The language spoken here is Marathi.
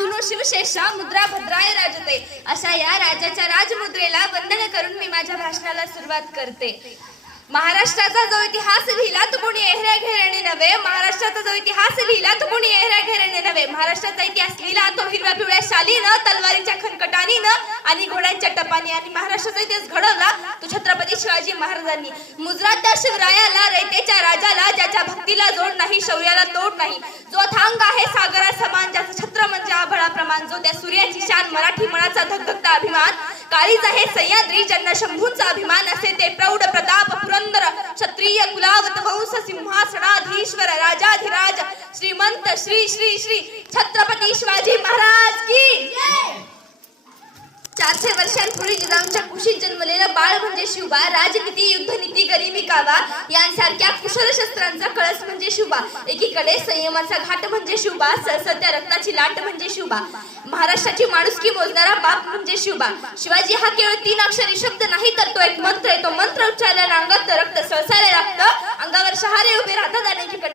सुनो शिवशेषा मुद्रा भद्राय राजते. अशा या राजाच्या राजमुद्रेला वंदन करून मी माझ्या भाषणाला सुरुवात करते. महाराष्ट्राचा जो इतिहास लिहिला तो कोणी एहऱ्या घेऱ्याने नव्हे. महाराष्ट्राचा जो इतिहास लिहिला तो कोणी एहऱ्या घेऱ्याने नव्हे. महाराष्ट्राचा इतिहास लिहिला तो हिरव्या पिवळ्या शालीनं, तलवारीच्या खणखटानीनं आणि घोड्यांच्या टपानी. आणि महाराष्ट्राचा इतिहास घडवला तो छत्रपती शिवाजी महाराजांनी. मुजरात त्या शिवरायाला, रयतेच्या राजाला, ज्याच्या भक्तीला जोड नाही, शौर्याला तोड नाही, जो थांग आहे सागरा समान, ज्याचं छत्र म्हणजे आभाळाप्रमाण, जो त्या सूर्याची शान, मराठी मनाचा धगधगता अभिमान, काळीज आहे सह्याद्री, ज्यांना शंभूंचा अभिमान, असे ते प्रौढ प्रताप पुरंदर क्षत्रिय कुलावत वंश सिंहासनाधीश्वर राजाधिराज श्रीमंत श्री श्री श्री छत्रपती शिवाजी महाराज की जय. 400 वर्षांपूर्वी जिजाऊंच्या कुशीत जन्मलेलं बाळ म्हणजे शिवबा. राजनीती, युद्धनीती, गरिबी कावा यांसारख्या कुशल शस्त्रांचा कळस म्हणजे शिवबा. एकीकडे संयमाचा घाट म्हणजे शिवबा, सळसळत्या रक्ताची लाट म्हणजे शिवबा, महाराष्ट्राची माणुसकी मोजणारा बाप म्हणजे शिवबा. शिवाजी हा केवळ 3 अक्षरी शब्द नाही, तर तो एक मंत्र आहे. तो मंत्र उच्चारल्याने अंगात रक्त सळसायला लागतं, अंगावर शहारे उभे राहतात आणि